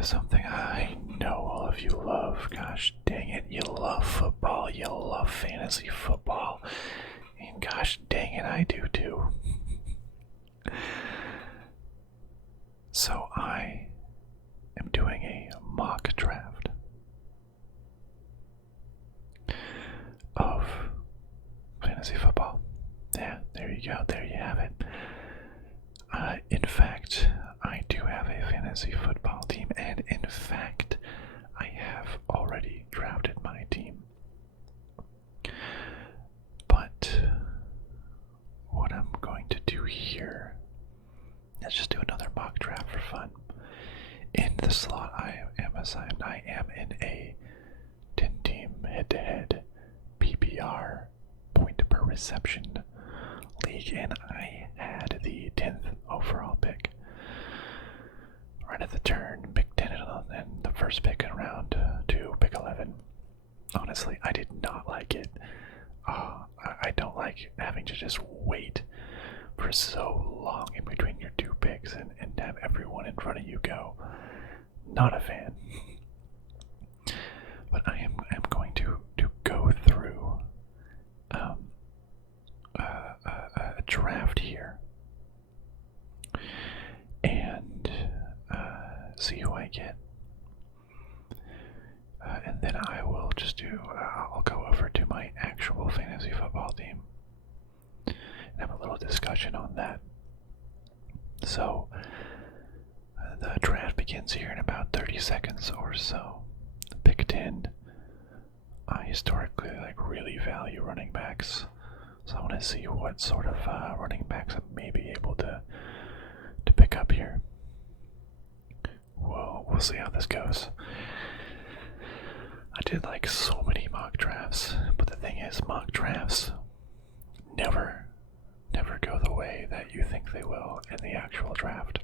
to something I know all of you love. Gosh dang it, you love football, you love fantasy football. And gosh dang it, I do too. So I am doing a mock draft of fantasy football. Yeah, there you go, there you have it. In fact, I do have a fantasy football team, and in fact, I have already drafted my team. But what I'm going to do here, let's just do another mock draft for fun. In the slot I am assigned, I am in a 10-team head-to-head PPR point per reception league, and I had the 10th overall pick. Right at the turn, pick 10 and the first pick in round 2, pick 11. Honestly, I did not like it. I don't like having to just wait for so long in between your two picks and have everyone in front of you go. Not a fan. But I am going to go through a draft here and see who I get. And then I will just I'll go over to my actual fantasy football team and have a little discussion on that. So, the draft begins here in about 30 seconds or so. Pick 10. I historically really value running backs, so I want to see what sort of running backs I may be able to pick up here. We'll see how this goes. I did so many mock drafts, but the thing is, mock drafts never go the way that you think they will in the actual draft.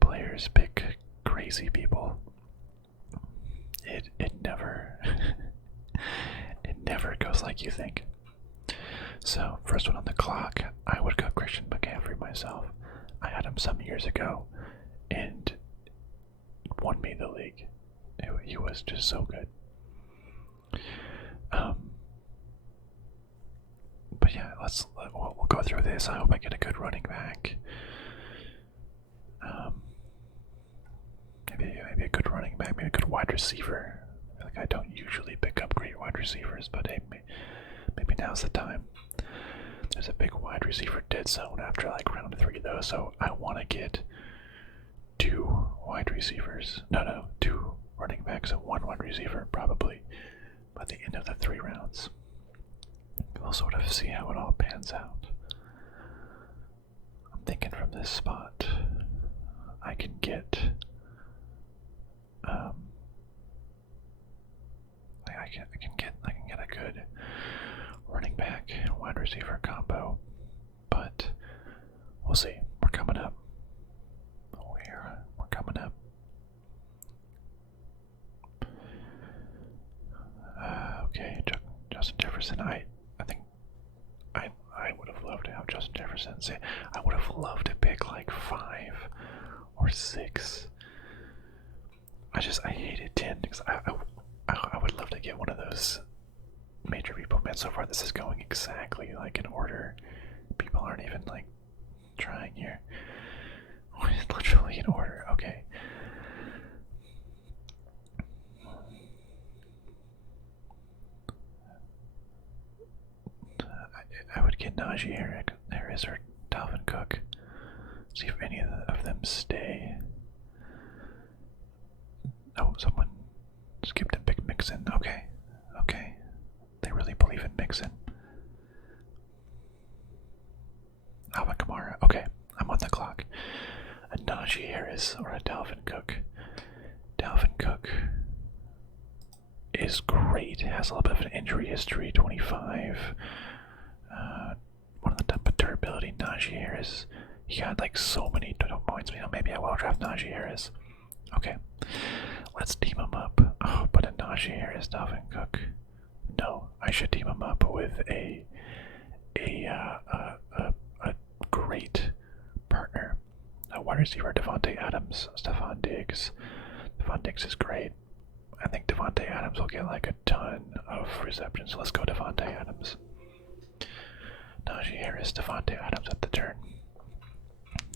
Players pick crazy people. It never it never goes like you think. So, first one on the clock, I would go Christian McCaffrey myself. I had him some years ago and won me the league. He was just so good. But yeah, we'll go through this. I hope I get a good running back. Maybe a good running back, maybe a good wide receiver. I don't usually pick up great wide receivers, but hey, maybe now's the time. There's a big wide receiver dead zone after round 3 though, so I want to get 2 wide receivers. No, 2 running backs and 1 wide receiver probably by the end of the 3 rounds. We'll sort of see how it all pans out. I'm thinking from this spot I can get I can get a good running back and wide receiver combo, but we'll see. We're coming up. We're coming up. Okay, Justin Jefferson. I think I would have loved to have Justin Jefferson. Say, I would have loved to pick 5 or 6. I hated 10 because I would love to get one of those major people. Man, so far this is going exactly in order. People aren't even trying here. Literally in order. Okay. I would get Najee Harris or Dalvin Cook. See if any of them stay. Oh, someone skipped and picked Mixon. Okay. They really believe in Mixon. Alvin Kamara. Okay, I'm on the clock. A Najee Harris or a Dalvin Cook. Dalvin Cook is great. Has a little bit of an injury history. 25. One of the top of durability. Najee Harris. He got so many points. Maybe I will draft Najee Harris. Okay, let's team him up. Oh, but a Najee Harris, Dalvin Cook. No, I should team him up with a great partner. A wide receiver, Devontae Adams, Stephon Diggs, Devon Diggs is great. I think Devontae Adams will get like a ton of receptions. So let's go Devontae Adams. Najee Harris, Devontae Adams at the turn.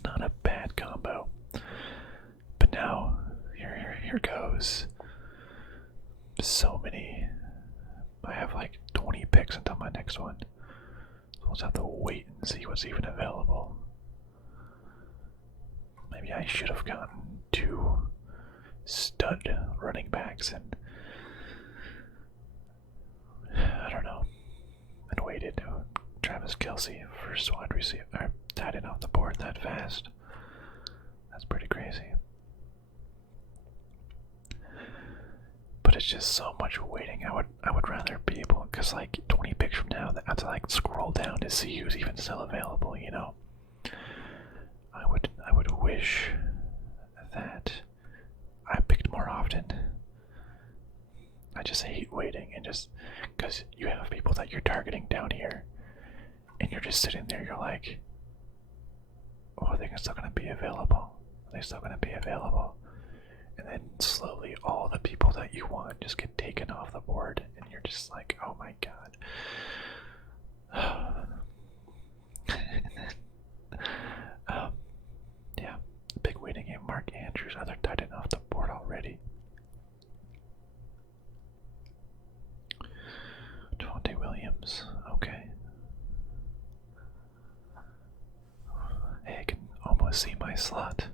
Not a bad combo. But now, here goes. So many. I have like 20 picks until my next one. So we'll just have to wait and see what's even available. Maybe I should have gotten 2 stud running backs and I don't know. And waited. Travis Kelce, first wide receiver, tied it off the board that fast. That's pretty crazy. But it's just so much waiting. I would rather be able, because like 20 picks from now, I have to like scroll down to see who's even still available. You know. I would wish that I picked more often. I just hate waiting and just because you have people that you're targeting down here, and you're just sitting there. You're like, oh, are they still gonna be available? Are they still gonna be available? And then slowly all the people that you want just get taken off the board and you're just like, oh my god. Yeah, big waiting game. Mark Andrews, other tight end off the board already. Javonte Williams, okay. Hey, I can almost see my slot.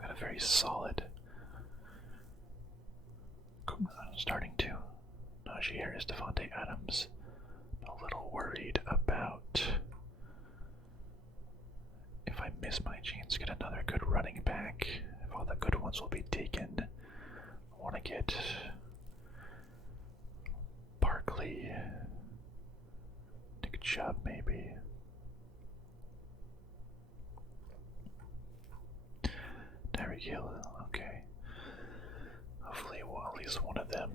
Got a very solid starting 2. Najee Harris, Devontae Adams. A little worried about if I miss my chance to get another good running back. If all the good ones will be taken. I want to get Barkley, Nick Chubb maybe. Tyreek Hill, okay. Hopefully, well, at least one of them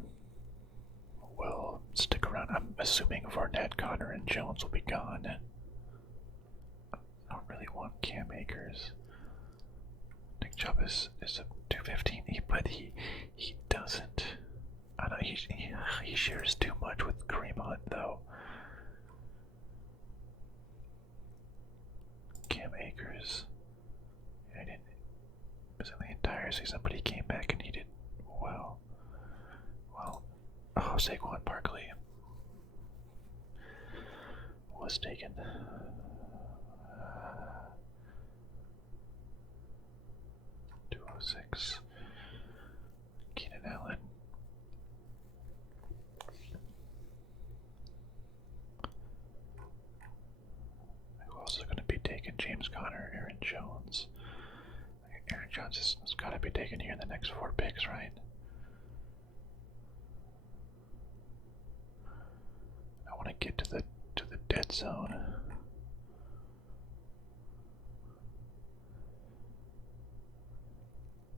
will stick around. I'm assuming Fournette, Connor, and Jones will be gone. I don't really want Cam Akers. Nick Chubb is a 215, but he doesn't. I don't know, he shares too much with Kareem Hunt though. Cam Akers. I didn't. It was in the entire season, but he came back and he did well. Well, oh, Saquon Barkley was taken. 206. Keenan Allen. Who else is going to be taken? James Conner, Aaron Jones. Aaron Jones has got to be taken here in the next 4 picks, right? I want to get to the dead zone.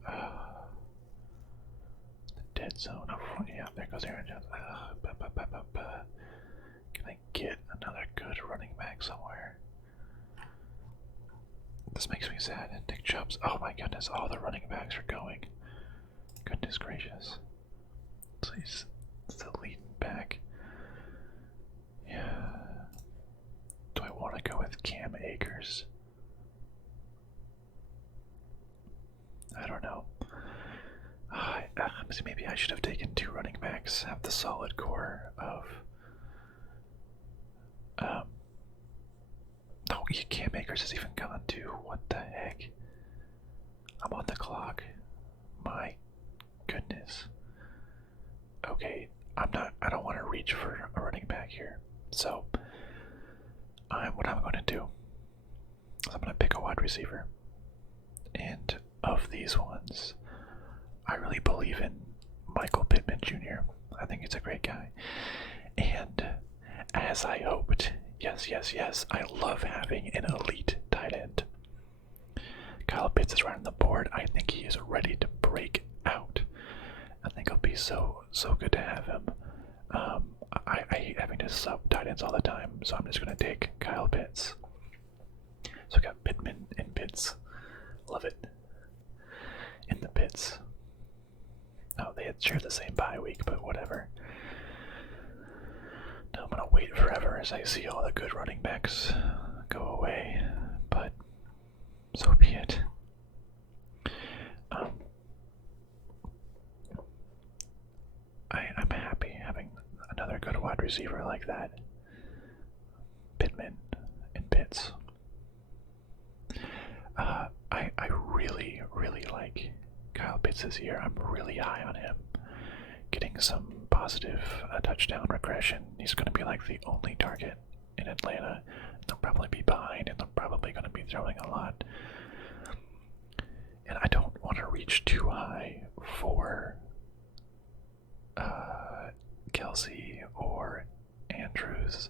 The dead zone. Oh, yeah, there goes Aaron Jones. Can I get another good running back somewhere? This makes me sad. Nick Chubb's. Oh my goodness, all the running backs are going. Goodness gracious. So he's still leading back. Yeah. Do I want to go with Cam Akers? I don't know. Maybe I should have taken 2 running backs, have the solid core of. No, Cam Akers has even gone too. What the heck? I'm on the clock. My goodness. Okay, I don't want to reach for a running back here. So, what I'm going to do is I'm going to pick a wide receiver. And of these ones, I really believe in Michael Pittman Jr. I think he's a great guy. And as I hoped, yes, I love having an elite tight end. Kyle Pitts is right on the board. I think he is ready to break out. I think it'll be so good to have him. I hate having to sub tight ends all the time, so I'm just going to take Kyle Pitts. So I got Pittman and Pitts. Love it. in the pits. Oh, they had shared the same bye week, but whatever. Now I'm gonna wait forever as I see all the good running backs go away, but so be it. I'm happy having another good wide receiver like that. Pittman and Pitts. I really, really like Kyle Pitts this year. I'm really high on him. Getting some positive touchdown regression. He's going to be like the only target in Atlanta. They'll probably be behind and they're probably going to be throwing a lot. And I don't want to reach too high for Kelsey or Andrews.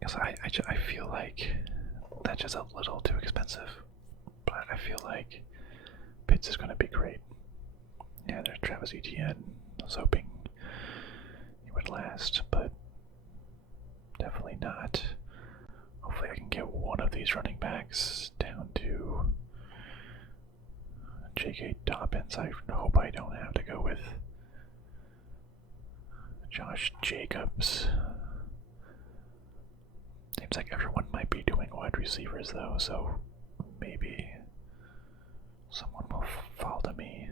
Because I feel like that's just a little too expensive. But I feel like Pitts is going to be great. Yeah, there's Travis Etienne. I was hoping he would last, but definitely not. Hopefully I can get one of these running backs down to J.K. Dobbins. I hope I don't have to go with Josh Jacobs. Seems like everyone might be doing wide receivers though, so maybe someone will fall to me.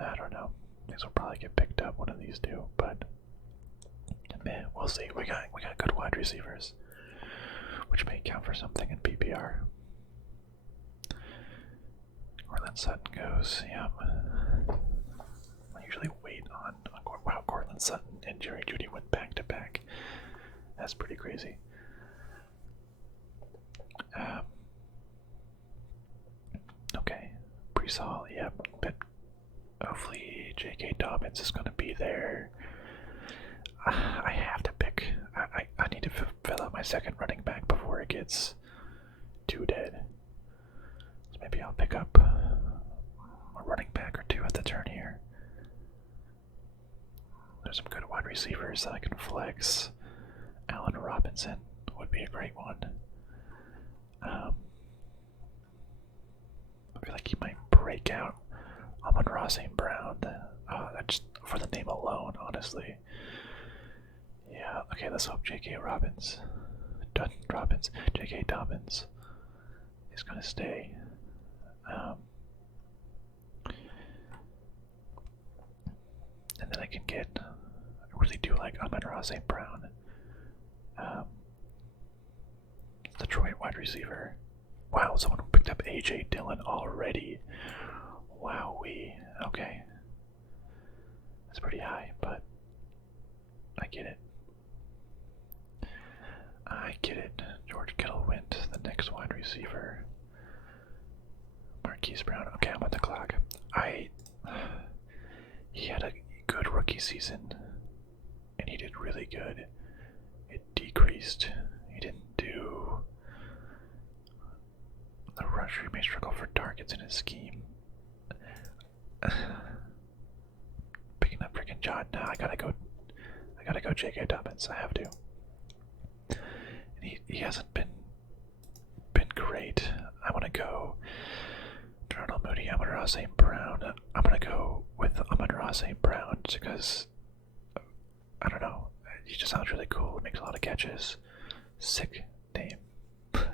I don't know. These will probably get picked up, one of these two, but man, we'll see. We got good wide receivers, which may count for something in PPR. Cortland Sutton goes, yeah. I usually wait on wow, Cortland Sutton and Jerry Jeudy went back to back. That's pretty crazy. Okay, Brees, yep, but hopefully J.K. Dobbins is going to be there. I have to pick. I need to fill out my second running back before it gets too dead. So maybe I'll pick up a running back or two at the turn here. There's some good wide receivers that I can flex. Allen Robinson would be a great one. I feel like he might break out. Amon-Ra St. Brown. Just for the name alone, honestly. Yeah, okay, let's hope J.K. J.K. Dobbins is gonna stay. And then I can get, I really do like Amon-Ra St. Brown. Detroit wide receiver. Wow, someone picked up A.J. Dillon already. Wowee. Okay. That's pretty high, but I get it. I get it. George Kittle went, the next wide receiver. Marquise Brown. Okay, I'm on the clock. He had a good rookie season, and he did really good. It decreased. He didn't do the rush. He may struggle for targets in his scheme. Picking up freaking John. Now I gotta go J.K. Dobbins. I have to. And he hasn't been great. I want to go Darnell Mooney, Amon-Ra St. Brown. I'm gonna go with Amon-Ra St. Brown because I don't know. He just sounds really cool. He makes a lot of catches. Sick name. I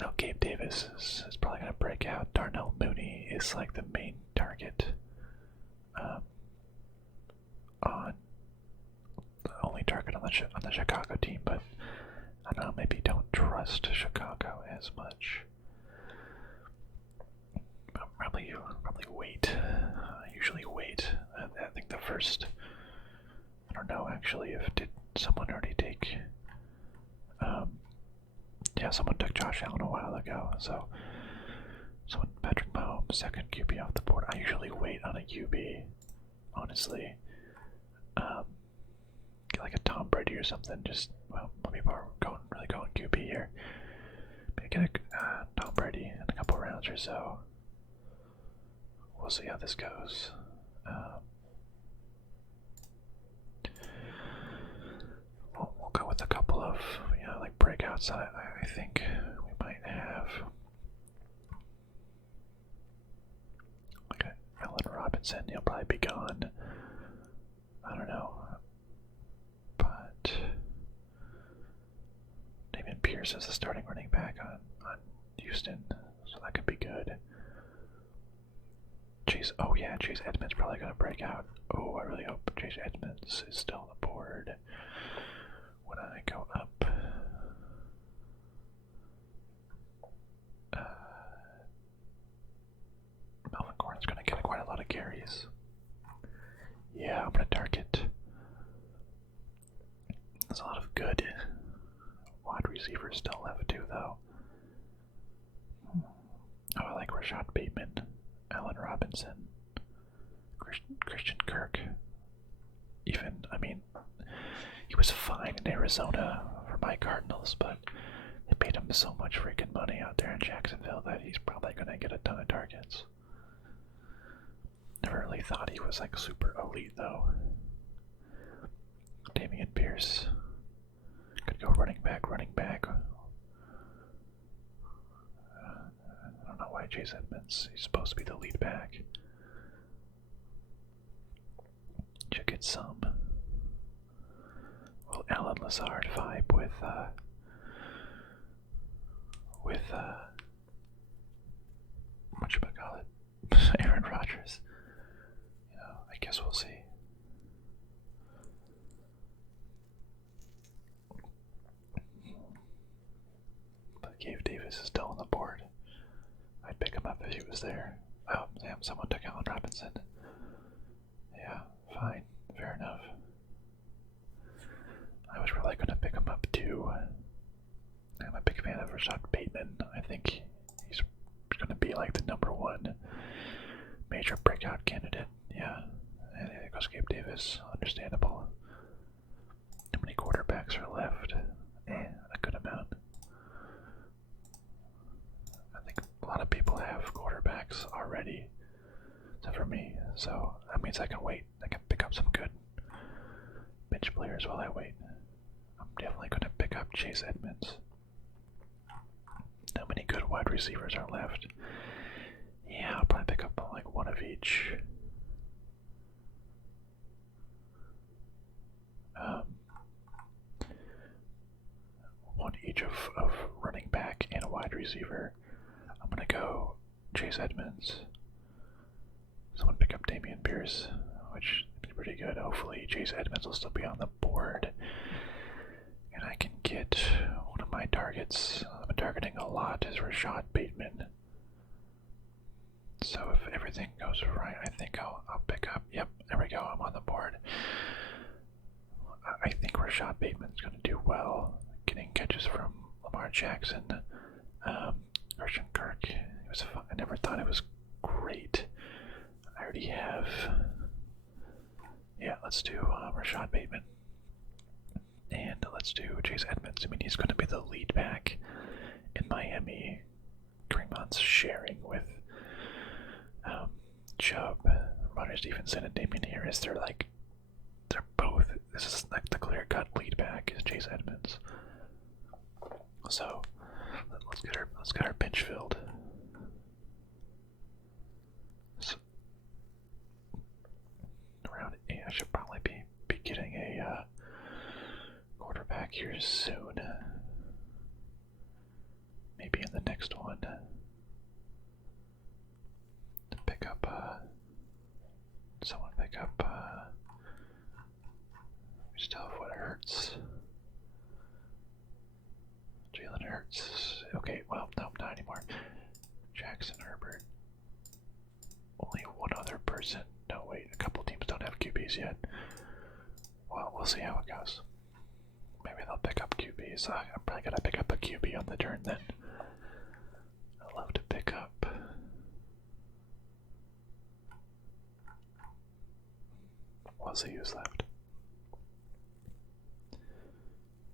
know Gabe Davis is probably gonna break out. Darnell Mooney is like the main target. On the only target on the Chicago team, but I don't know, maybe don't trust Chicago as much. I'll probably wait. I usually wait. I think the first. I don't know actually if did someone already take. Yeah, someone took Josh Allen a while ago, so Patrick Mahomes, second QB off the board. I usually wait on a QB, honestly. Get like a Tom Brady or something. Just well, people are really going QB here. Maybe get a Tom Brady in a couple rounds or so. We'll see how this goes. We'll go with a couple of like breakouts that I think we might have. Robinson, he'll probably be gone. I don't know. But Dameon Pierce is the starting running back on Houston, so that could be good. Oh yeah, Chase Edmonds probably gonna break out. Oh, I really hope Chase Edmonds is still on the board when I go up. Melvin Gordon's gonna get quite a lot of carries. Yeah, I'm gonna target. There's a lot of good wide receivers still left too, though. Oh, I like Rashad Bateman, Allen Robinson, Christian Kirk. Even, I mean, he was fine in Arizona for my Cardinals, but they paid him so much freaking money out there in Jacksonville that he's probably gonna get a ton of targets. Never really thought he was like super elite though. Dameon Pierce could go running back. I don't know why Chase Edmonds, he's supposed to be the lead back. Should get some. Will Alan Lazard vibe with whatchamacallit, Aaron Rodgers? You know, I guess we'll see. But Gabe Davis is still on the board. I'd pick him up if he was there. Oh, damn, someone took Allen Robinson. Yeah, fine, fair enough. I was really gonna pick him up too. I'm a big fan of Rashad Bateman. I think he's gonna be like the #1 major breakout candidate. Yeah, and there goes Gabe Davis. Understandable. How many quarterbacks are left? A good amount. I think a lot of people have quarterbacks already, except for me. So that means I can wait. I can pick up some good bench players while I wait. I'm definitely going to pick up Chase Edmonds. How many good wide receivers are left? Yeah, I'll probably pick up like one of each. One each of running back and a wide receiver. I'm going to go Chase Edmonds. Someone pick up Dameon Pierce, which is pretty good. Hopefully Chase Edmonds will still be on the board. And I can get one of my targets. I've been targeting a lot is Rashad Bateman. So if everything goes right, I think I'll pick up. Yep, there we go. I'm on the board. I think Rashad Bateman's going to do well, getting catches from Lamar Jackson, Christian Kirk. It was fun. I never thought it was great. I already have. Yeah, let's do Rashad Bateman. And let's do Chase Edmonds. I mean, he's going to be the lead back in Miami. Draymond's sharing with Chubb, Rodgers Stevenson, and Damian Harris. They're both. This is like the clear-cut lead back is Chase Edmonds. So let's get our bench filled. So, around 8, I should probably be getting a quarterback here soon. Maybe in the next one. To pick up someone pick up we still have what Hurts. Jalen Hurts. Okay, well, no, not anymore. Jackson Herbert. Only one other person. No, wait, a couple teams don't have QBs yet. Well, we'll see how it goes. Maybe they'll pick up QBs. I'm probably gonna pick up a QB on the turn then. I'd love to pick up. We'll see who's left. I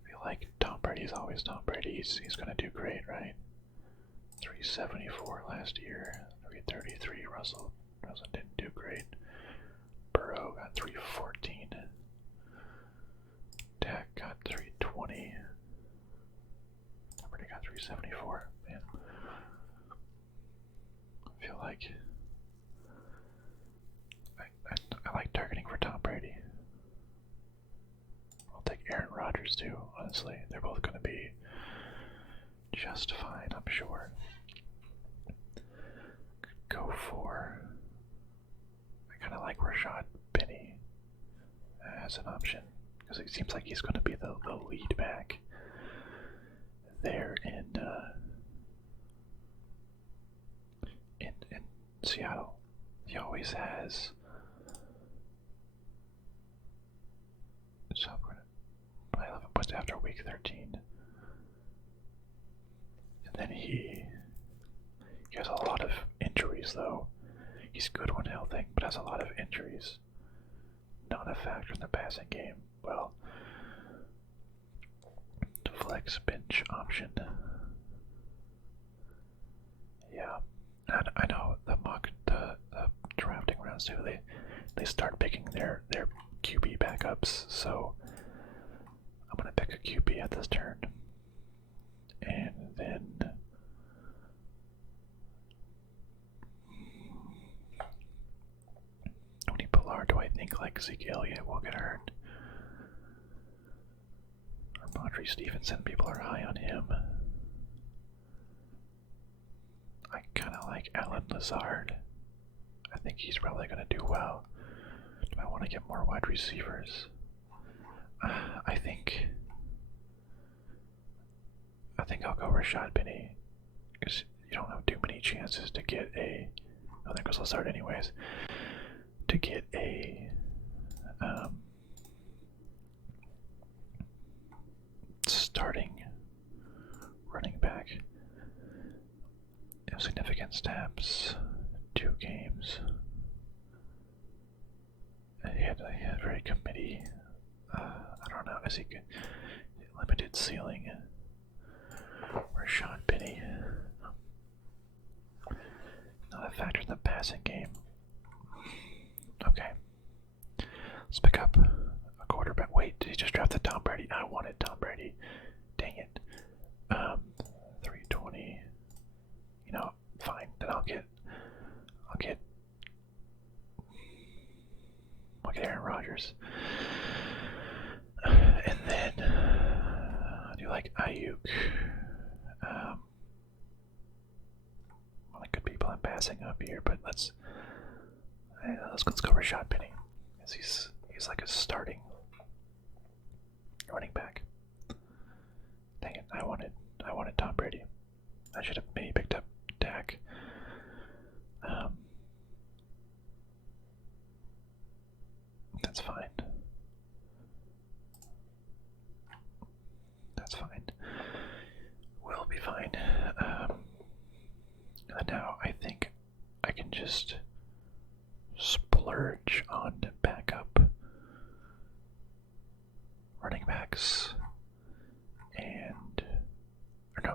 feel like Tom Brady's always Tom Brady. He's gonna do great, right? 374 last year, 333. Russell didn't do great. Burrow got 314. Dak got 320. Brady got 374. Man, I feel like honestly. They're both going to be just fine, I'm sure. Go for. I kind of like Rashad Penny as an option because it seems like he's going to be the lead back there in Seattle. He always has. So by 11 points after week 13. And then he has a lot of injuries, though. He's good when healthy, but has a lot of injuries. Not a factor in the passing game. Well, flex bench option. Yeah, and I know the drafting rounds too. They start picking their QB backups, so I'm gonna pick a QB at this turn, and then Tony Pollard. Do I think like Zeke Elliott will get hurt? Or Mondre Stevenson? People are high on him. I kind of like Alan Lazard. I think he's probably going to do well. Do I want to get more wide receivers? I think I'll go Rashad Penny because you don't have too many chances to get a. Oh, there goes Lazard, anyways. To get a starting running back. Significant steps, 2 games. He had a very committee. I don't know. Is he good? Limited ceiling. Rashad Penny. Not a factor in the passing game. Okay. Let's pick up a quarterback. Wait, did he just draft the Tom Brady? I wanted Tom Brady. Dang it. 320. You know, fine. Then I'll get Aaron Rodgers. And then I do like Ayuk. Well, good people I'm passing up here, but let's go Rashad Penny. He's like a starting running back. Dang it, I wanted Tom Brady. I should have maybe picked up Dak. That's fine. That's fine. We'll be fine. Now I think I can just splurge on backup running backs and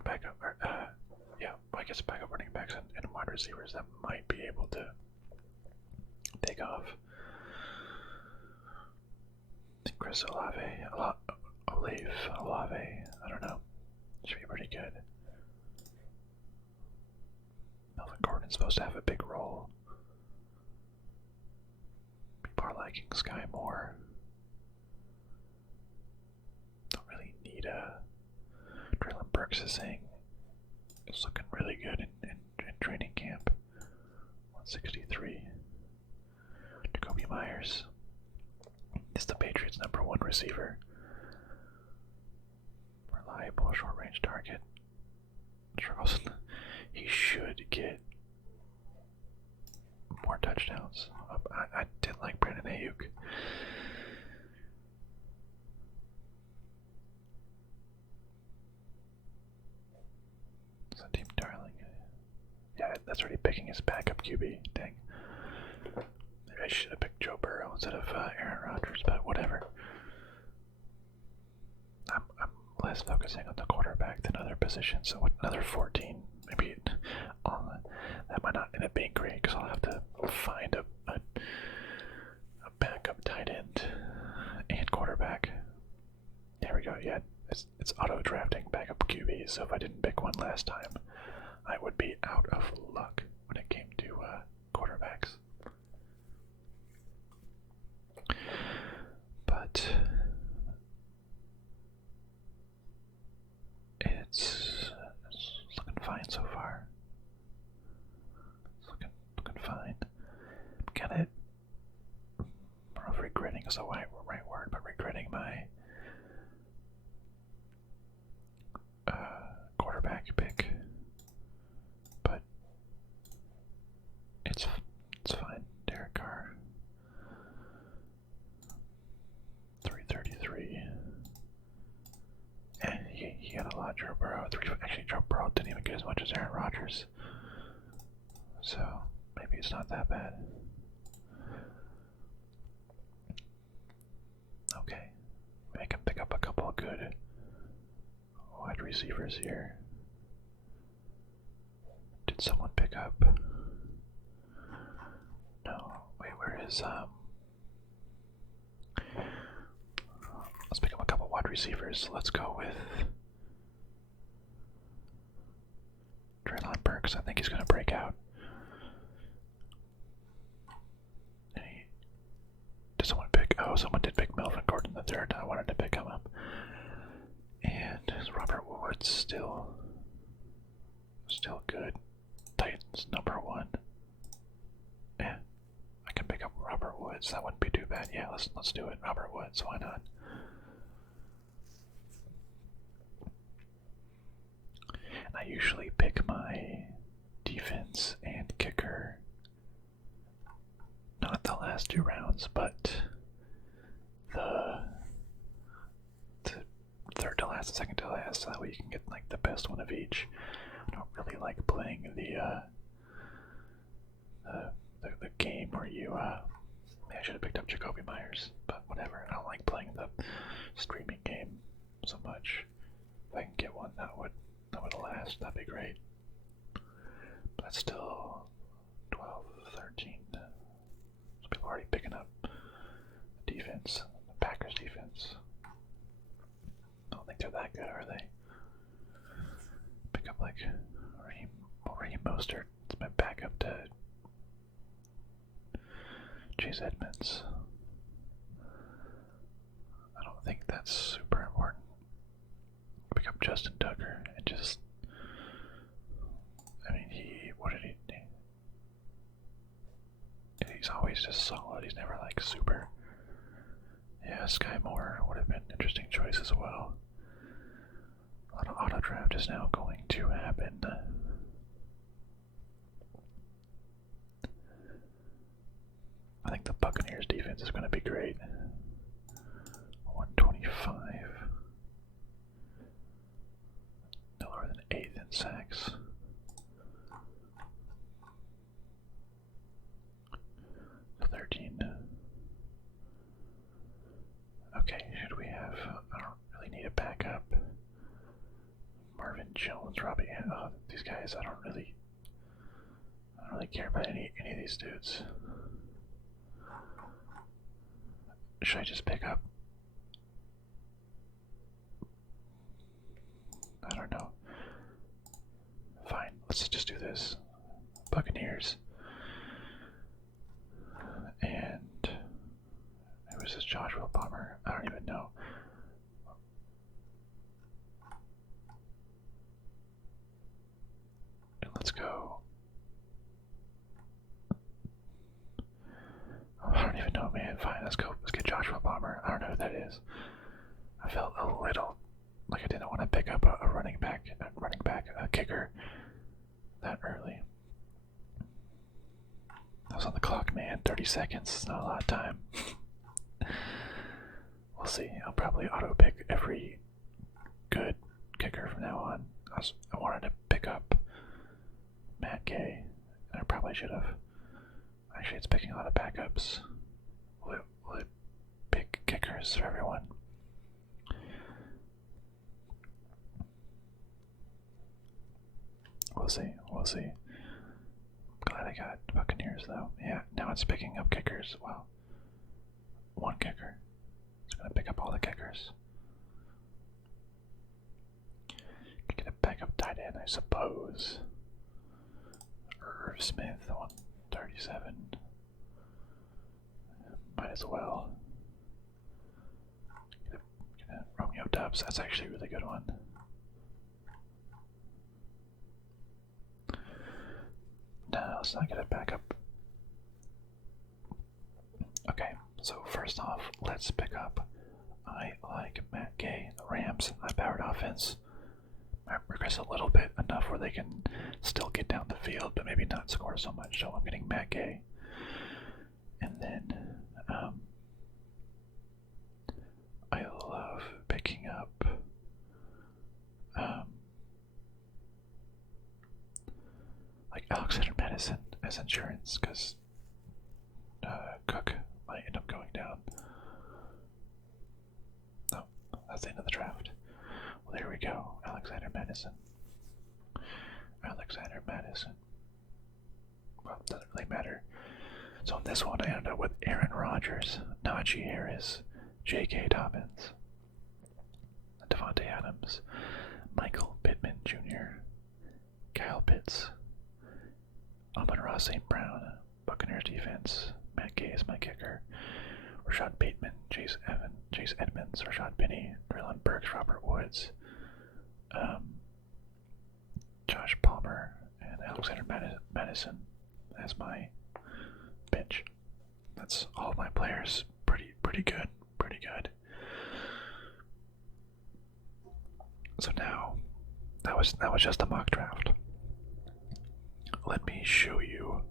backup. I guess backup running backs and wide receivers that might be able to take off. Chris Olave, I don't know. Should be pretty good. Melvin Gordon's supposed to have a big role. People are liking Sky Moore. Don't really need a. Traylon Burks is saying it's looking really good in training camp. 163. Jacoby Myers is the Patriots' #1 receiver. Reliable short-range target. Struggles. He should get more touchdowns. I did like Brandon Ayuk. It's a team darling. Yeah, that's already picking his backup QB. Dang. Maybe I should have picked Joe Burrow instead of Aaron Rodgers, but whatever. I'm less focusing on the quarterback than other positions. So another 14, maybe that might not end up being great because I'll have to find a backup tight end and quarterback. There we go. Yeah, it's auto drafting backup QB. So if I didn't pick one last time, I would be out of luck when it came to quarterbacks. But Joe Burrow. Actually, Joe Burrow didn't even get as much as Aaron Rodgers. So, maybe it's not that bad. Okay. I can pick up a couple of good wide receivers here. Did someone pick up? No. Wait, where is let's pick up a couple wide receivers. Let's go with Treylon Burks. I think he's gonna break out. Did someone pick? Oh, someone did pick Melvin Gordon the third. I wanted to pick him up. And Robert Woods still good. Titans #1. Yeah, I can pick up Robert Woods. That wouldn't be too bad. Yeah, let's do it. Robert Woods. Why not? And I usually pick my defense and kicker. Not the last 2 rounds, but the third to last and second to last, so that way you can get like the best one of each. I don't really like playing the game where you I should have picked up Jacoby Myers, but whatever. I don't like playing the streaming game so much. If I can get one that would last, that'd be great. But that's still 12, 13. So people are already picking up the defense, the Packers defense. I don't think they're that good, are they? Pick up like Raheem Mostert. It's my backup to Chase Edmonds. I don't think that's super important. Pick up Justin Tucker and just, I mean, what did he do? He's always just solid. He's never like super. Yeah, Sky Moore would have been an interesting choice as well. A lot of auto draft is now going to happen. I think the Buccaneers defense is going to be great. 125. Lower than 8th in sacks. Okay, should we have? I don't really need a backup. Marvin Jones, Robbie. Oh, these guys. I don't really care about any of these dudes. Should I just pick up? I don't know. Fine, let's just do this. Buccaneers. And who is this Joshua Palmer? I don't even know. And let's go. Oh, I don't even know, man. Fine, let's go. Let's get Joshua Palmer. I don't know who that is. I felt a little like I didn't want to pick up a running back, a kicker that early. I was on the clock, man. 30 seconds. It's not a lot of time. We'll see. I'll probably auto pick every good kicker from now on. I wanted to pick up Matt Gay, and I probably should have. Actually, it's picking a lot of backups. Will it pick kickers for everyone? We'll see. We'll see. Glad I got Buccaneers though. Yeah, now it's picking up kickers. Wow. One kicker. It's gonna pick up all the kickers. Get a backup tight end, I suppose. Irv Smith, 137. Might as well. Get a Romeo Dubs. That's actually a really good one. No, let's not get it back up. Okay, so first off, let's pick up. I like Matt Gay, the Rams, high-powered offense. I regress a little bit, enough where they can still get down the field, but maybe not score so much. So I'm getting Matt Gay. And then I love picking up as insurance because Cook might end up going down. Oh, that's the end of the draft. Well, there we go. Alexander Madison. Alexander Madison. Well, it doesn't really matter. So in this one, I ended up with Aaron Rodgers, Najee Harris, J.K. Dobbins, Devontae Adams, Michael Pittman Jr., Kyle Pitts, Amon-Ra St. Brown, Buccaneers defense, Matt Gay is my kicker, Rashad Bateman, Chase Edmonds, Rashad Penny, Traylon Burks, Robert Woods, Josh Palmer, and Alexander Madison as my bench. That's all my players. Pretty good. Pretty good. So now, that was just a mock draft. Let me show you.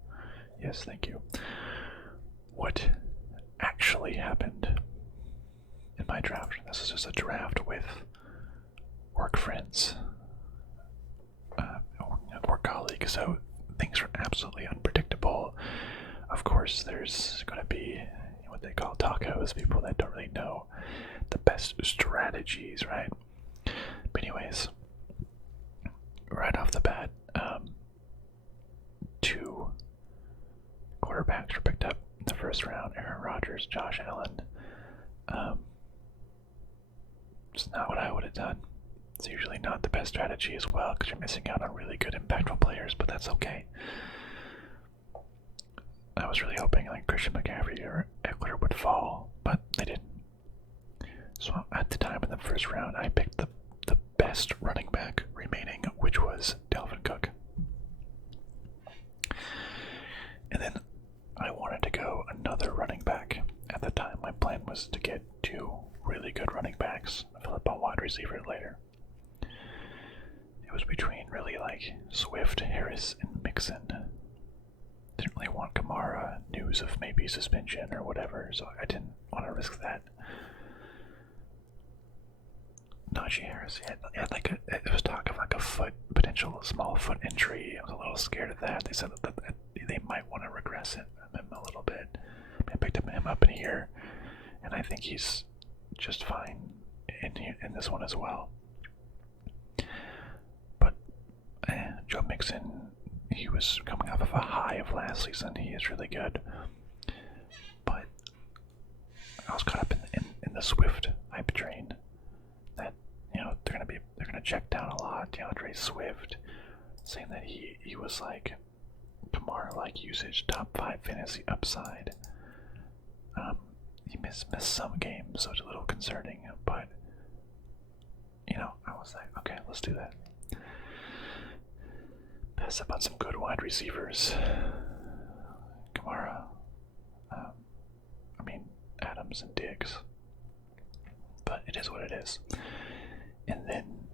Yes, thank you. What actually happened in my draft. This is just a draft with work friends, work colleagues, so things are absolutely unpredictable. Of course, there's going to be what they call tacos, people that don't really know the best strategies, right? But anyways, right off the bat, 2 quarterbacks were picked up in the first round. Aaron Rodgers, Josh Allen. It's not what I would have done. It's usually not the best strategy as well because you're missing out on really good impactful players, but that's okay. I was really hoping like Christian McCaffrey or Eckler would fall, but they didn't. So at the time in the first round, I picked the best running back remaining, which was Dalvin Cook. And then I wanted to go another running back. At the time, my plan was to get 2 really good running backs, fill up on wide receiver later. It was between really like Swift, Harris, and Mixon. Didn't really want Kamara, news of maybe suspension or whatever, so I didn't want to risk that. Najee Harris, it was talk of like a potential small foot injury. I was a little scared of that. They said that they might want to regress him a little bit. I picked him up in here, and I think he's just fine in this one as well. But Joe Mixon, he was coming off of a high of last season. He is really good, but I was caught up in the Swift hype train. That they're gonna check down a lot. DeAndre Swift saying that he was like Kamara-like usage, top 5 fantasy upside. He missed some games, so it's a little concerning. But I was like, okay, let's do that. Pass up on some good wide receivers. Kamara, Adams and Diggs. But it is what it is. And then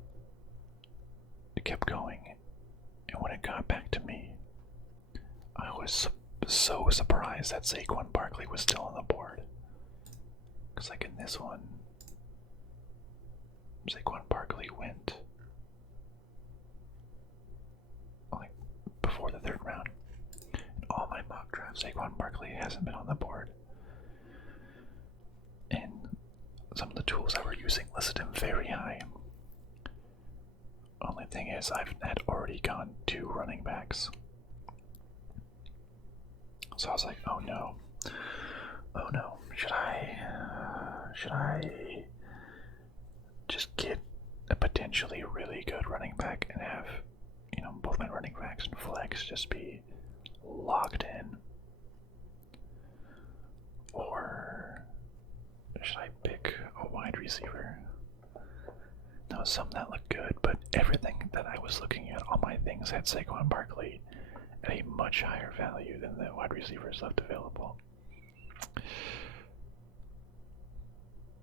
it kept going. And when it got back to me, I was so surprised that Saquon Barkley was still on the board. Because like in this one, Saquon Barkley went like before the 3rd round. In all my mock drafts, Saquon Barkley hasn't been on the board. And some of the tools I were using listed him very high. Only thing is, I've had already gone 2 running backs. So I was like, oh no. Should I just get a potentially really good running back and have, both my running backs and flex just be locked in? Or should I pick a wide receiver? Now, some that look good, but everything that I was looking at, all my things had Saquon Barkley at a much higher value than the wide receivers left available.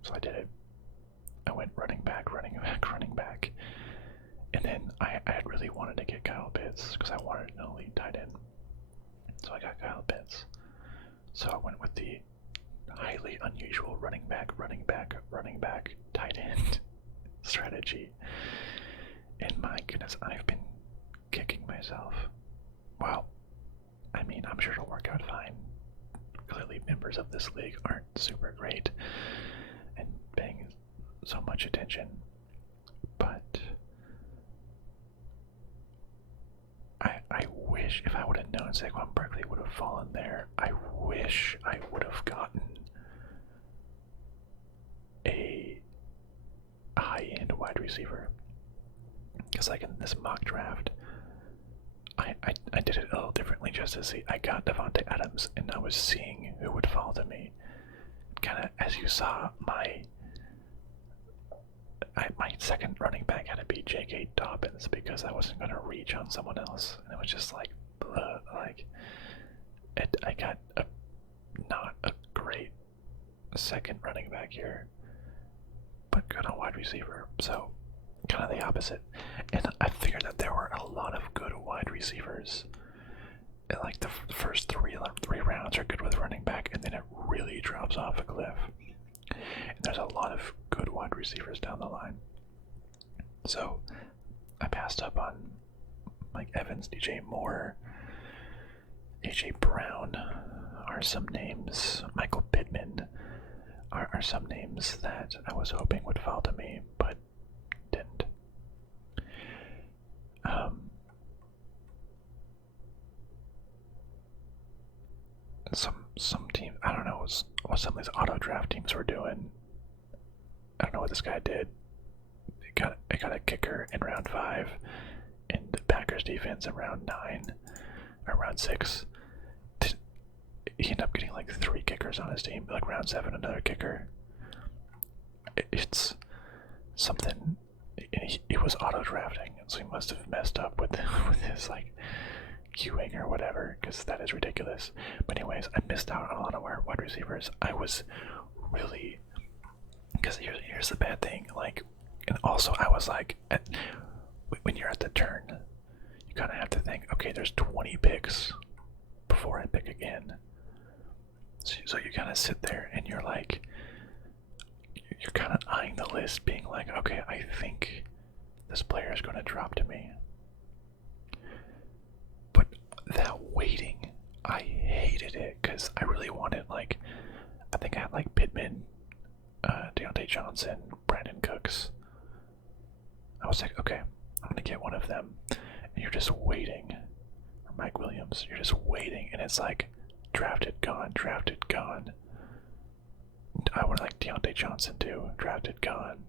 So I did it. I went running back. And then I had really wanted to get Kyle Pitts because I wanted an elite tight end. So I got Kyle Pitts. So I went with the highly unusual running back, tight end strategy. And my goodness, I've been kicking myself. Well, I mean, I'm sure it'll work out fine. Clearly, members of this league aren't super great and paying so much attention, but I wish if I would have known Saquon Barkley would have fallen there, I wish I would have gotten a high-end wide receiver. Because like in this mock draft, I did it a little differently just to see. I got Devontae Adams, and I was seeing who would fall to me. Kind of, as you saw, my second running back had to be J.K. Dobbins because I wasn't going to reach on someone else, and it was just like, I got not a great second running back here, but good on wide receiver. So kind of the opposite. And I figured that there were a lot of good wide receivers. And like the first three rounds are good with running back, and then it really drops off a cliff. And there's a lot of good wide receivers down the line. So I passed up on Mike Evans, DJ Moore, AJ Brown are some names. Michael Pittman are some names that I was hoping would fall to me, but didn't. Some team, I don't know what some of these auto draft teams were doing. I don't know what this guy did. He got a kicker in round 5, and the Packers defense in round 9 or round 6. He ended up getting like 3 kickers on his team. Like round 7, another kicker. It's something. And he was auto drafting, so he must have messed up with his like queuing or whatever, because that is ridiculous. But anyways, I missed out on a lot of wide receivers. I was really, because here's the bad thing, like, and also I was like, when you're at the turn, you kind of have to think, okay, there's 20 picks before I pick again. So you kind of sit there and you're like, you're kind of eyeing the list, being like, okay, I think this player is going to drop to me. But that waiting, I hated it because I really wanted, like, I think I had like Pittman, Deontay Johnson, Brandon Cooks. I was like, okay, I'm going to get one of them. And you're just waiting. Or Mike Williams, you're just waiting, and it's like, drafted, gone, drafted, gone. I want like Deontay Johnson too. Drafted, gone.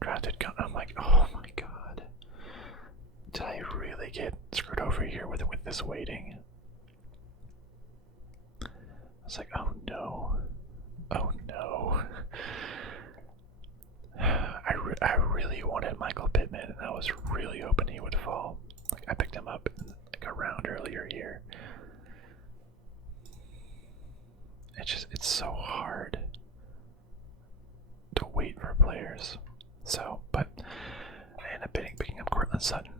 Drafted, gone. I'm like, oh my god. Did I really get screwed over here with this waiting? I was like, oh no. Oh no. I really wanted Michael Pittman, and I was really hoping he would fall. Like, I picked him up in like a round earlier here. It's so hard to wait for players. So, but I ended up picking up Cortland Sutton.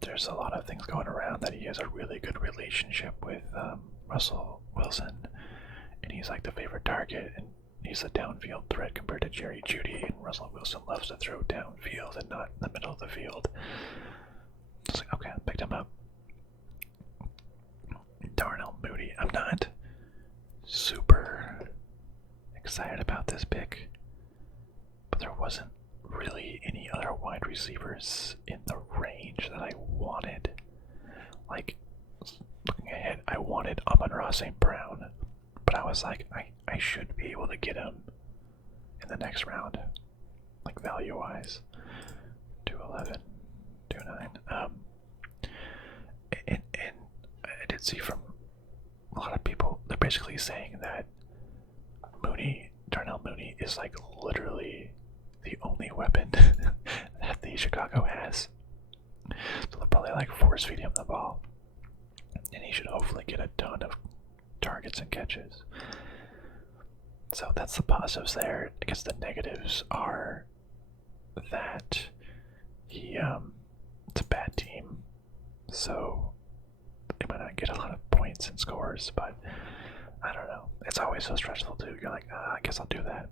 There's a lot of things going around that he has a really good relationship with Russell Wilson, and he's like the favorite target, and he's a downfield threat compared to Jerry Jeudy, and Russell Wilson loves to throw downfield and not in the middle of the field. I was like, okay, I picked him up. Darnell Mooney. I'm not super excited about this pick, but there wasn't really any other wide receivers in the range that I wanted. Like, looking ahead, I wanted Amon-Ra St. Brown, but I was like, I should be able to get him in the next round, like value-wise. 211, 29. And I did see from a lot of people, they're basically saying that Darnell Mooney is like literally the only weapon that the Chicago has. So they'll probably like force feed him the ball, and he should hopefully get a ton of targets and catches. So that's the positives there. I guess the negatives are that it's a bad team, so they might not get a lot of points and scores, but I don't know. It's always so stressful too. You're like, I guess I'll do that.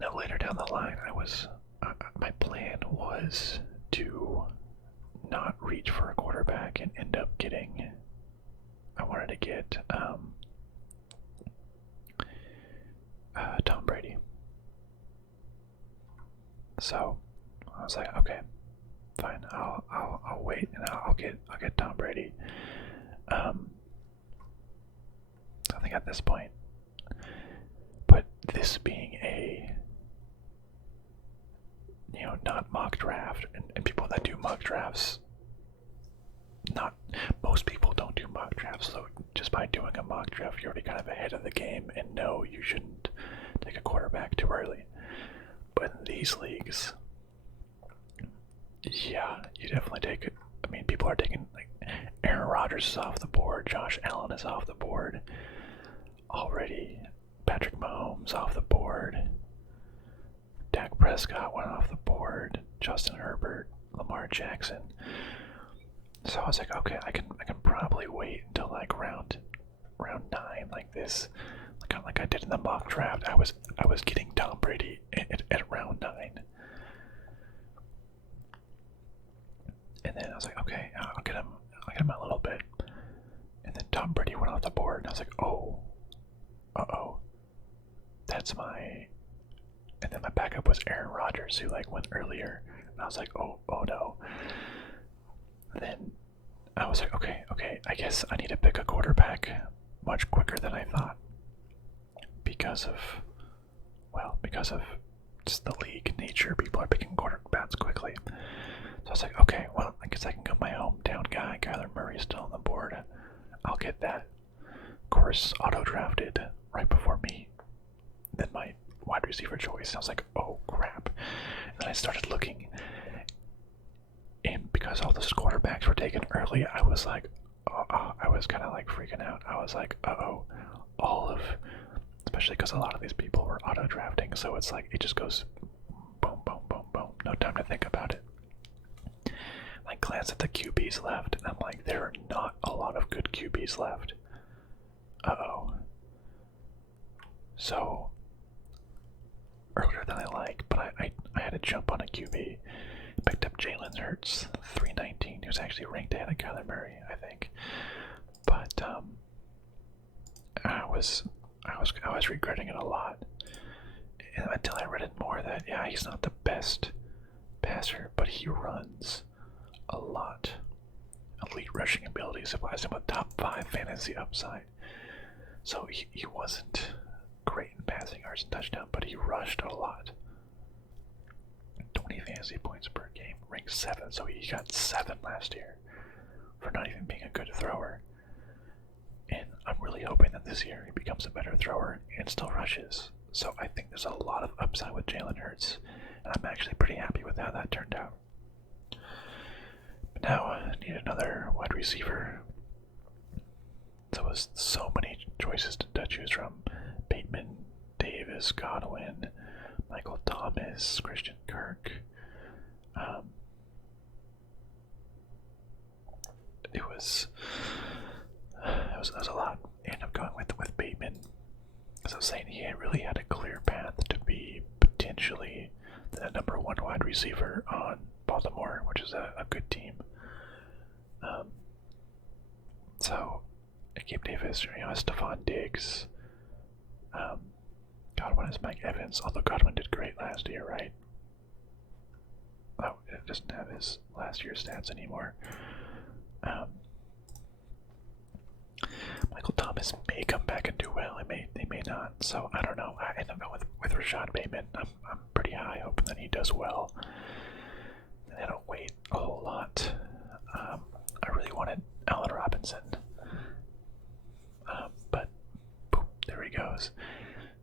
Now later down the line, my plan was to not reach for a quarterback and end up getting. I wanted to get Tom Brady. So I was like, okay, fine. I'll wait and I'll get Tom Brady. I think at this point, but this being a not mock draft, and people that do mock drafts, not most people don't do mock drafts. So just by doing a mock draft, you're already kind of ahead of the game, and no, you shouldn't take a quarterback too early. But in these leagues, yeah, you definitely take it. I mean, people are taking, like, Aaron Rodgers is off the board, Josh Allen is off the board already, Patrick Mahomes off the board, Dak Prescott went off the board, Justin Herbert, Lamar Jackson. So I was like, okay, I can probably wait until like round 9, like this, like I did in the mock draft. I was getting Tom Brady at round 9. And then I was like, okay, I'll get him a little bit. And then Tom Brady went off the board, and I was like, oh, that's my. And then my backup was Aaron Rodgers, who like went earlier, and I was like, oh no. And then I was like, okay, I guess I need to pick a quarterback much quicker than I thought, because of just the league nature. People are picking quarterbacks quickly. So I was like, okay, well, I guess I can go my hometown guy. Kyler Murray's still on the board. I'll get that. Of course, auto-drafted right before me. Then my wide receiver choice. I was like, oh, crap. And then I started looking. And because all those quarterbacks were taken early, I was like, I was kind of like freaking out. I was like, especially because a lot of these people were auto-drafting. So it's like, it just goes boom, boom, boom, boom. No time to think about it. I glance at the QBs left, and I'm like, there are not a lot of good QBs left. So, earlier than I like, but I had to jump on a QB. Picked up Jalen Hurts, 319, who's actually ranked ahead of Kyler Murray, I think. But I was regretting it a lot, and until I read it more that he's not the best passer, but he runs a lot. Elite rushing ability supplies him with top 5 fantasy upside. So he wasn't great in passing yards and touchdown, but he rushed a lot. 20 fantasy points per game, ranked 7, so he got 7 last year for not even being a good thrower. And I'm really hoping that this year he becomes a better thrower and still rushes. So I think there's a lot of upside with Jalen Hurts, and I'm actually pretty happy with how that turned out. But now I need another wide receiver. There was so many choices to choose from. Bateman, Davis, Godwin, Michael Thomas, Christian Kirk. It was a lot. I ended up going with Bateman. As I was saying, he really had a clear path to be potentially the number 1 wide receiver on Baltimore, which is a good team. So Gabe Davis, Stephon Diggs, Godwin is Mike Evans, although Godwin did great last year, right? Oh, it doesn't have his last year's stats anymore. Michael Thomas may come back and do well. They may not. So I don't know. I end up going with Rashad Bateman. I'm pretty high, hoping that he does well. And I don't wait a whole lot. I really wanted Allen Robinson, but boom, there he goes.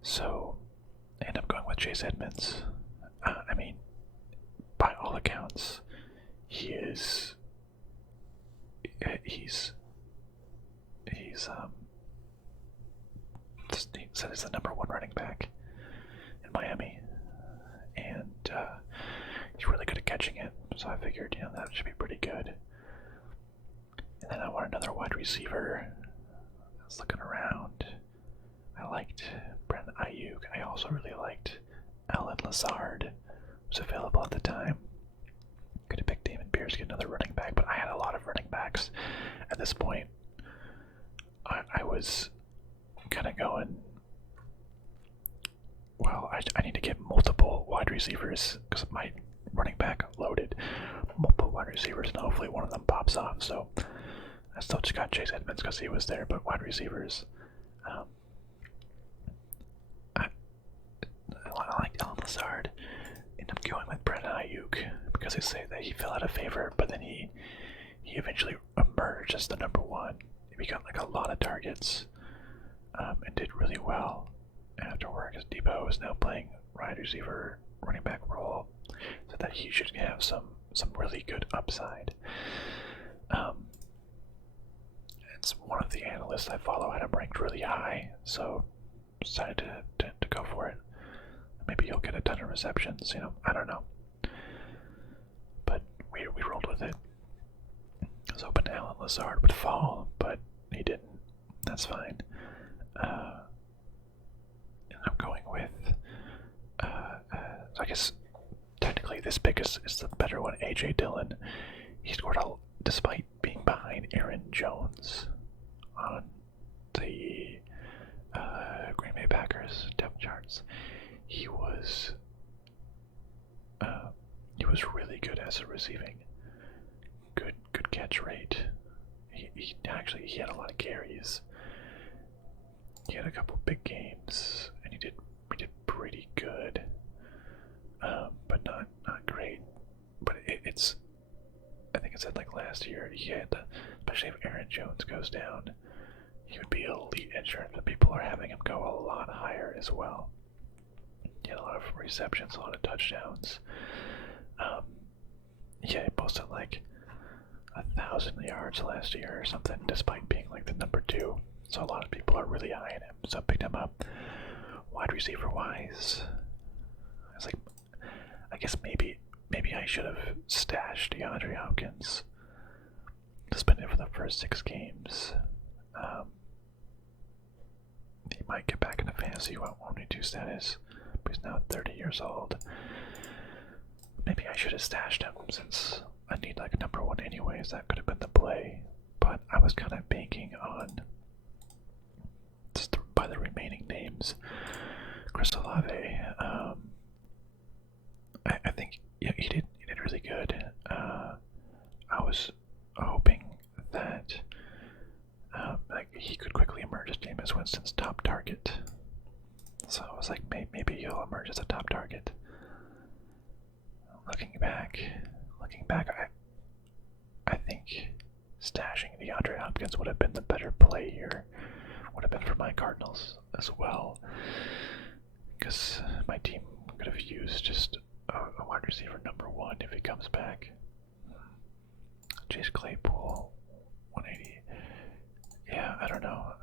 So I end up going with Chase Edmonds. I mean, by all accounts, he's said he's the number 1 running back in Miami, and he's really good at catching it. So I figured, that should be pretty good. And then I want another wide receiver. I was looking around. I liked Brandon Ayuk. I also really liked Alan Lazard, who was available at the time. Could have picked Damon Bears get another running back, but I had a lot of running backs at this point. I was kind of going, well, I need to get multiple wide receivers because my running back loaded. Multiple wide receivers, and hopefully one of them pops off. So I still just got Chase Edmonds because he was there, but wide receivers. I like Alan Lazard. End up going with Brandon Ayuk because they say that he fell out of favor, but then he eventually emerged as the number one. He got like a lot of targets and did really well afterwards. Debo is now playing wide receiver, running back role, so that he should have some really good upside. It's one of the analysts I follow had him ranked really high, so decided to go for it. Maybe he'll get a ton of receptions, you know, I don't know. But we rolled with it. I was hoping Alan Lazard would fall, but he didn't. That's fine. And I'm going with, I guess technically this pick is the better one, A.J. Dillon. He scored despite being behind Aaron Jones on the Green Bay Packers depth charts. He was really good as a receiving. Good catch rate. He had a lot of carries. He had a couple big games, and he did pretty good, but not great. But it's I think it said like last year he had, especially if Aaron Jones goes down, he would be elite insurance, but people are having him go a lot higher as well. He had a lot of receptions, a lot of touchdowns. He posted like 1,000 yards last year or something, despite being like the number 2. So a lot of people are really high in him. So I picked him up. Wide receiver wise, I was like, I guess maybe I should have stashed DeAndre Hopkins. Suspended for the first 6 games. He might get back into fantasy 122 status, but he's now 30 years old. Maybe I should have stashed him since I need like a number 1 anyways. That could have been the play, but I was kind of banking on just by the remaining names. Chris Olave, I think he did really good. I was hoping that like he could quickly emerge as Jameis Winston's top target. So I was like, maybe he'll emerge as a top target. Looking back, I think stashing DeAndre Hopkins would have been the better play here. Would have been for my Cardinals as well, because my team could have used just a wide receiver number 1 if he comes back. Chase Claypool, 180. Yeah, I don't know.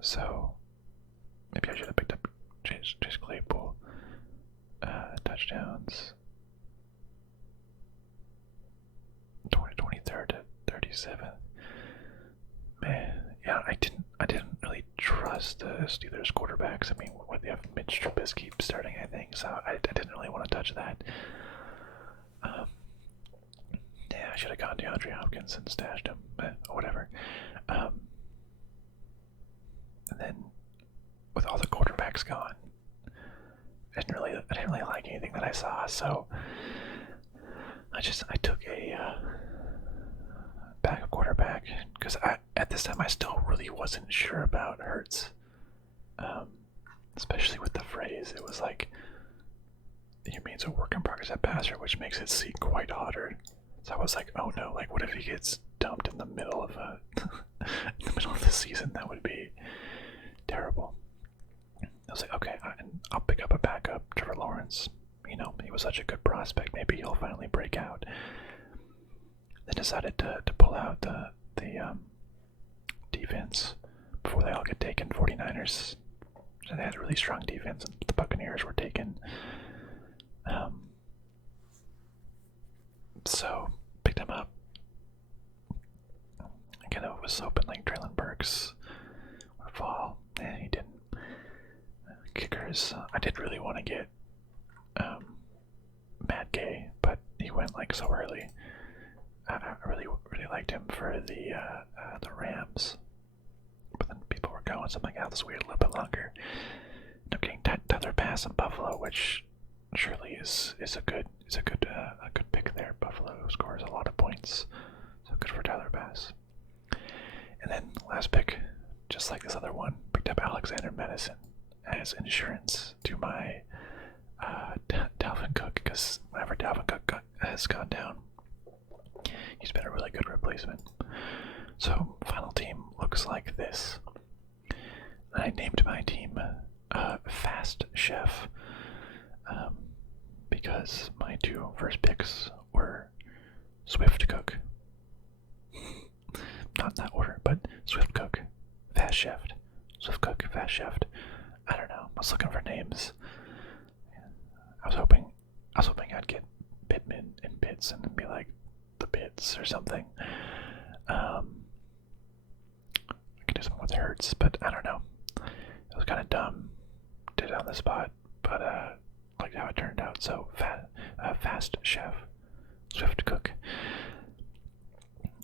So maybe I should have picked up Chase Claypool. Touchdowns. 23rd to 37th. Man, yeah, I didn't really trust the Steelers quarterbacks. I mean, what they have Mitch Trubisky starting, I think, so I didn't really want to touch that. Yeah, I should have gone DeAndre Hopkins and stashed him, but whatever. And then with all the quarterbacks gone, I didn't really like anything that I saw, so I took a backup quarterback because at this time I still really wasn't sure about Hurts, especially with the phrase. It was like he means a work in progress at passer, which makes it seem quite hotter. So I was like, oh no, like what if he gets dumped in the middle of the season? That would be terrible. I was like, okay, I'll pick up a backup, Trevor Lawrence. You know, he was such a good prospect. Maybe he'll finally break out. Then decided to pull out the defense before they all get taken. 49ers. So they had a really strong defense, and the Buccaneers were taken. So picked him up. I kind of was hoping like Traylon Burks would fall, and he didn't. Kickers. I did really want to get not gay, but he went like so early. I really liked him for the Rams, but then people were going, so I'm like, oh, this wait a little bit longer. End up getting Tyler Bass in Buffalo, which surely is a good pick there. Buffalo scores a lot of points, so good for Tyler Bass. And then last pick, just like this other one, picked up Alexander Madison as insurance to my Dalvin Cook, because whenever Dalvin Cook has gone down, he's been a really good replacement. So final team looks like this. I named my team Fast Chef because my two first picks were Swift Cook. Not in that order, but Swift Cook, Fast Chef, Swift Cook, Fast Chef. I don't know. I was looking for names. I was hoping I'd get Bitman and Bits and be like the Bits or something. I could do something with Hertz, but I don't know. It was kind of dumb. Did it on the spot, but like how it turned out. So Fast Chef, Swift Cook.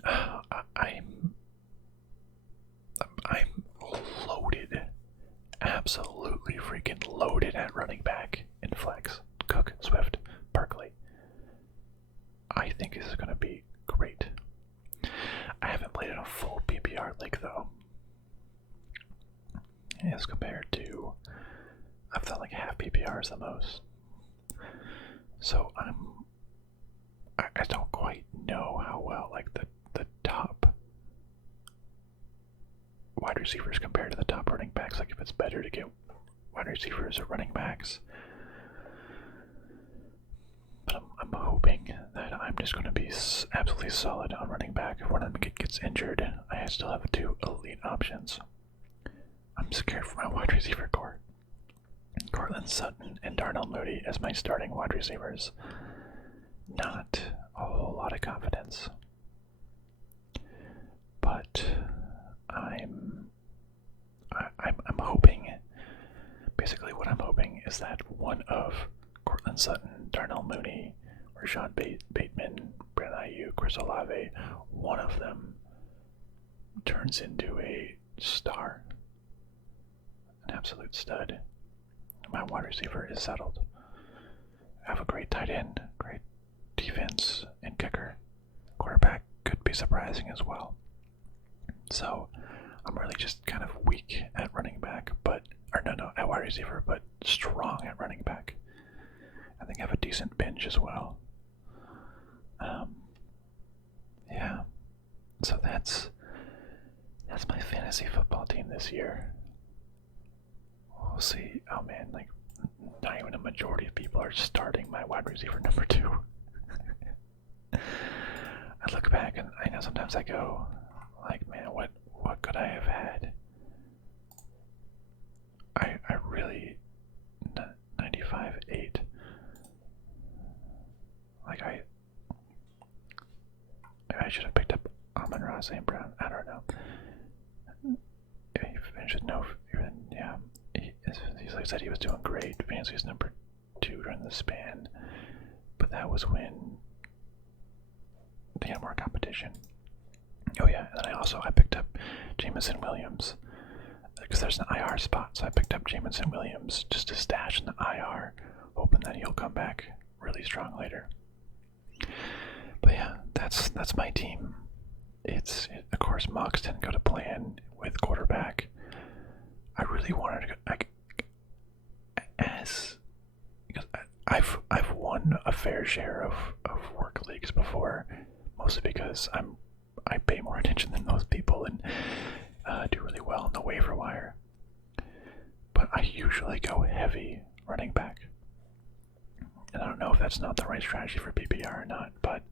I'm loaded, absolutely freaking loaded at running back in flex. Cook, Swift, Barkley. I think this is going to be great. I haven't played in a full PPR league though, as compared to I've done like half PPRs the most. So I don't quite know how well like the top wide receivers compare to the top running backs. Like if it's better to get wide receivers or running backs. But I'm hoping that I'm just going to be absolutely solid on running back. If one of them gets injured, I still have two elite options. I'm scared for my wide receiver core. Cortland Sutton and Darnell Mooney as my starting wide receivers. Not a whole lot of confidence. But I'm hoping, basically what I'm hoping is that one of Cortland Sutton, Darnell Mooney, Rashad Bateman, Brandon Ayuk, Chris Olave, one of them turns into a star, an absolute stud. My wide receiver is settled. I have a great tight end, great defense, and kicker. Quarterback could be surprising as well. So I'm really just kind of weak at running back, at wide receiver, but strong at running back. I think I have a decent bench as well. Yeah. So that's my fantasy football team this year. We'll see. Oh man, like not even a majority of people are starting my wide receiver number 2. I look back and I know sometimes I go, like, man, what could I have had? I really 95-8. Like I should have picked up Amon-Ra St. Brown. I don't know. He finished with no. Yeah, he said he was doing great. Fantasy's number 2 during the span, but that was when they had more competition. Oh yeah, and then I picked up Jameson Williams because there's an IR spot, so I picked up Jameson Williams just to stash in the IR, hoping that he'll come back really strong later. But yeah, that's my team. Of course, mocks didn't go to plan with quarterback. I really wanted to go, because I've won a fair share of work leagues before, mostly because I pay more attention than most people and do really well on the waiver wire. But I usually go heavy running back. And I don't know if that's not the right strategy for PPR or not, but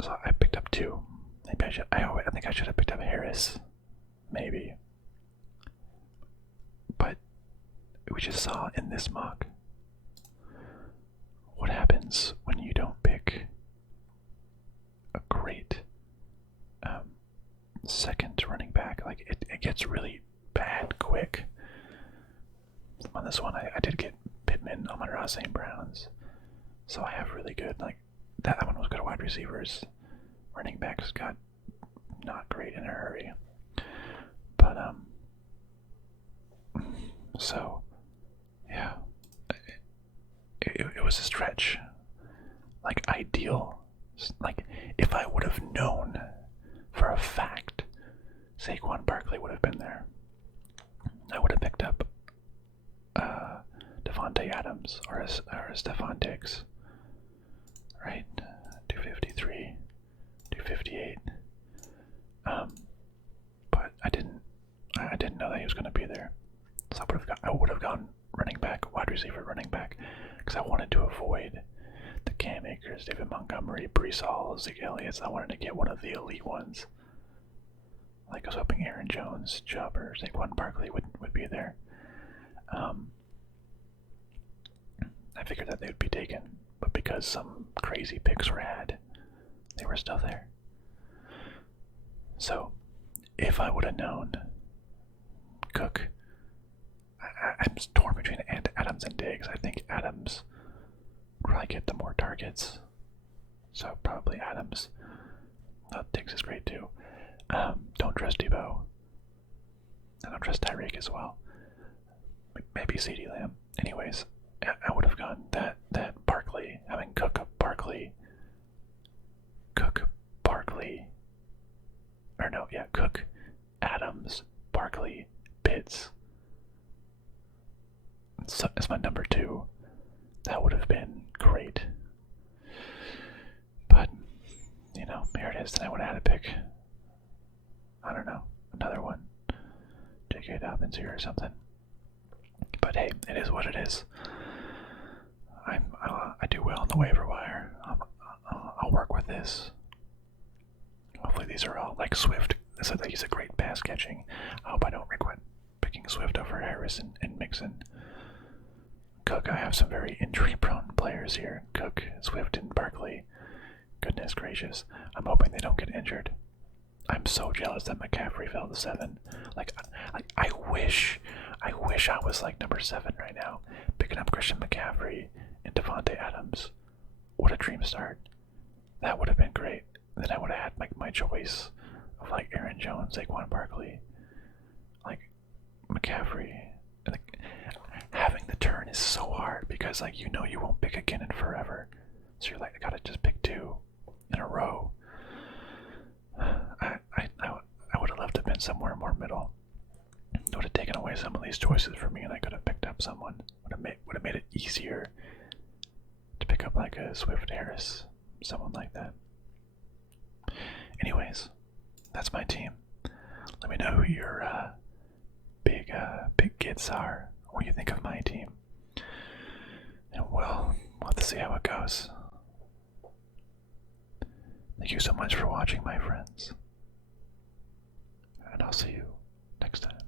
so I picked up 2. Maybe I think I should have picked up Harris. Maybe. But we just saw in this mock what happens when you don't pick a great second running back. Like it gets really bad quick. On this one I did get Pittman, Amon-Ra St. Browns, So I have really good, like, that one was good wide receivers. Running backs got not great in a hurry. But, so, yeah. It was a stretch. Like, ideal. Like, if I would have known for a fact Saquon Barkley would have been there, I would have picked up Devontae Adams or Stephon Diggs. Right? 253, 258. But I didn't know that he was going to be there. So I would have gone running back, wide receiver, running back, because I wanted to avoid the Cam Akers, David Montgomery, Brees Hall, Zeke Elliott. I wanted to get one of the elite ones. Like I was hoping Aaron Jones, Chubb, or Saquon Barkley would be there. I figured that they would be taken, but because some crazy picks were had, they were still there. So, if I would have known Cook, I'm torn between Adams and Diggs. I think Adams would probably get the more targets, so probably Adams. Diggs is great too. Don't trust Debo. I don't trust Tyreek as well. Maybe CeeDee Lamb. Anyways, I would have gone that Barkley, having Cook, Barkley, Cook, Adams, Barkley, Pitts. So as my number 2, that would have been great. But here it is. Then I would have had to pick, I don't know, another one. J.K. Dobbins here or something. But hey, it is what it is. I do well on the waiver wire. I'll work with this. Hopefully these are all like Swift. So that he's a great pass catching. I hope I don't regret picking Swift over Harris and Mixon. Cook, I have some very injury-prone players here. Cook, Swift, and Barkley. Goodness gracious. I'm hoping they don't get injured. I'm so jealous that McCaffrey fell to 7. Like I wish I was like number 7 right now, picking up Christian McCaffrey and Devontae Adams. What a dream start. That would have been great. Then I would have had my choice of like Aaron Jones, Saquon Barkley, like McCaffrey. Like, having the turn is so hard because like you won't pick again in forever. So you're like, I gotta just pick 2 in a row. I would have loved to have been somewhere more middle. It would have taken away some of these choices for me, and I could have picked up someone. Would have made it easier to pick up like a Swift, Harris, someone like that. Anyways, that's my team. Let me know who your big gets are. What you think of my team, and we'll have to see how it goes. Thank you so much for watching, my friends, and I'll see you next time.